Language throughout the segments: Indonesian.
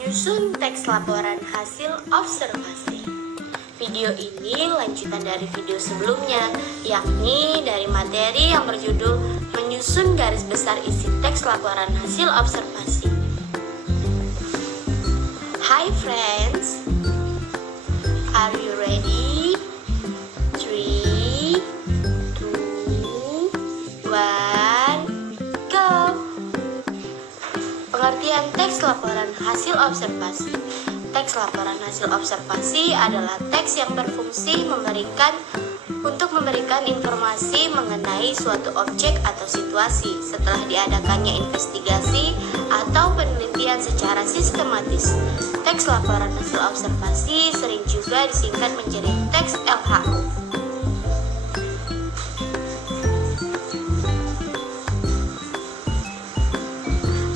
Menyusun teks laporan hasil observasi. Video ini lanjutan dari video sebelumnya, yakni dari materi yang berjudul menyusun garis besar isi teks laporan hasil observasi. Hi friends, are you ready? 3, 2, 1, go! Pengertian teks laporan hasil observasi. Teks laporan hasil observasi adalah teks yang berfungsi untuk memberikan informasi mengenai suatu objek atau situasi setelah diadakannya investigasi atau penelitian secara sistematis. Teks laporan hasil observasi sering juga disingkat menjadi teks LHO.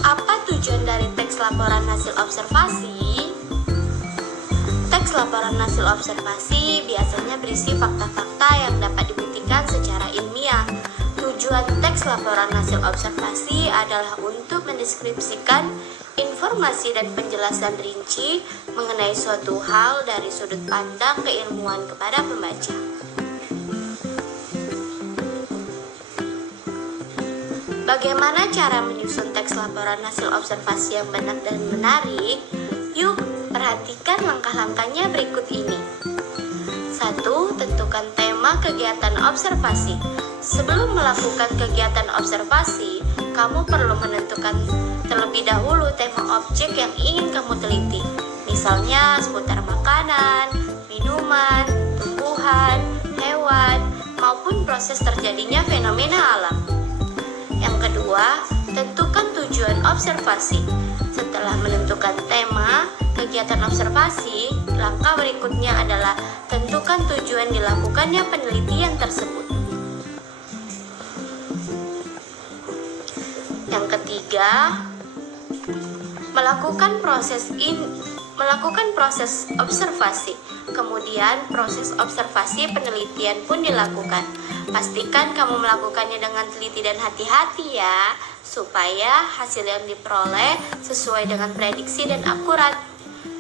Apa tujuan dari teks laporan hasil observasi? Teks laporan hasil observasi biasanya berisi fakta-fakta yang dapat dibuktikan secara ilmiah. Tujuan teks laporan hasil observasi adalah untuk mendeskripsikan informasi dan penjelasan rinci mengenai suatu hal dari sudut pandang keilmuan kepada pembaca. Bagaimana cara menyusun teks laporan hasil observasi yang benar dan menarik? Yuk, perhatikan langkah-langkahnya berikut ini. 1. Tentukan tema kegiatan observasi. Sebelum melakukan kegiatan observasi, kamu perlu menentukan terlebih dahulu tema objek yang ingin kamu teliti. Misalnya seputar makanan, minuman, tumbuhan, hewan, maupun proses terjadinya fenomena alam. Yang kedua, tentukan tujuan observasi. Setelah menentukan tema kegiatan observasi, langkah berikutnya adalah tentukan tujuan dilakukannya penelitian tersebut. Yang ketiga, melakukan proses observasi. Kemudian proses observasi penelitian pun dilakukan. Pastikan kamu melakukannya dengan teliti dan hati-hati ya, supaya hasil yang diperoleh sesuai dengan prediksi dan akurat.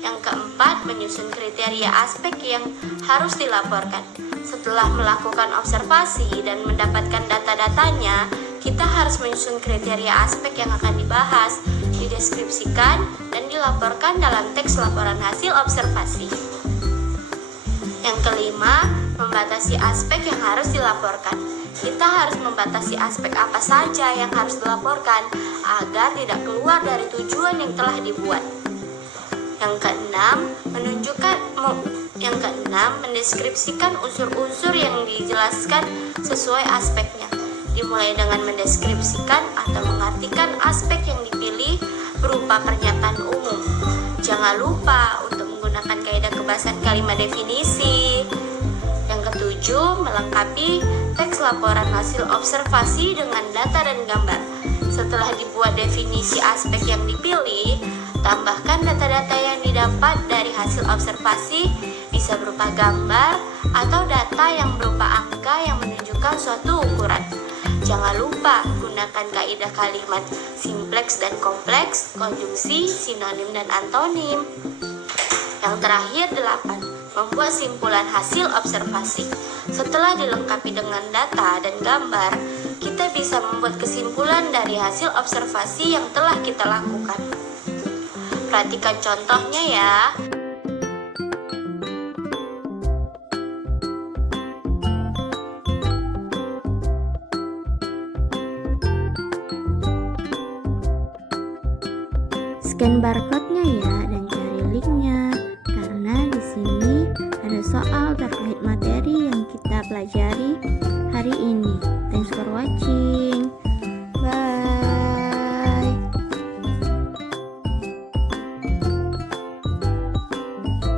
Yang keempat, menyusun kriteria aspek yang harus dilaporkan. Setelah melakukan observasi dan mendapatkan data-datanya, kita harus menyusun kriteria aspek yang akan dibahas, dideskripsikan, dan dilaporkan dalam teks laporan hasil observasi. Yang kelima, membatasi aspek yang harus dilaporkan. Kita harus membatasi aspek apa saja yang harus dilaporkan agar tidak keluar dari tujuan yang telah dibuat. Yang keenam, mendeskripsikan unsur-unsur yang dijelaskan sesuai aspeknya. Dimulai dengan mendeskripsikan atau mengartikan aspek yang dipilih berupa pernyataan umum. Jangan lupa untuk menggunakan kaidah kebahasan kalimat definisi. Yang ketujuh, melengkapi teks laporan hasil observasi dengan data dan gambar. Setelah dibuat definisi aspek yang dipilih, tambahkan data-data yang didapat dari hasil observasi, bisa berupa gambar atau data yang berupa angka yang menunjukkan suatu ukuran. Jangan lupa gunakan kaidah kalimat simpleks dan kompleks, konjungsi, sinonim dan antonim. Yang terakhir 8, membuat simpulan hasil observasi. Setelah dilengkapi dengan data dan gambar, kita bisa membuat kesimpulan dari hasil observasi yang telah kita lakukan. Perhatikan contohnya ya. Scan barcode-nya ya dan cari linknya, karena di sini ada soal terkait materi yang kita pelajari hari ini. Thanks for watching.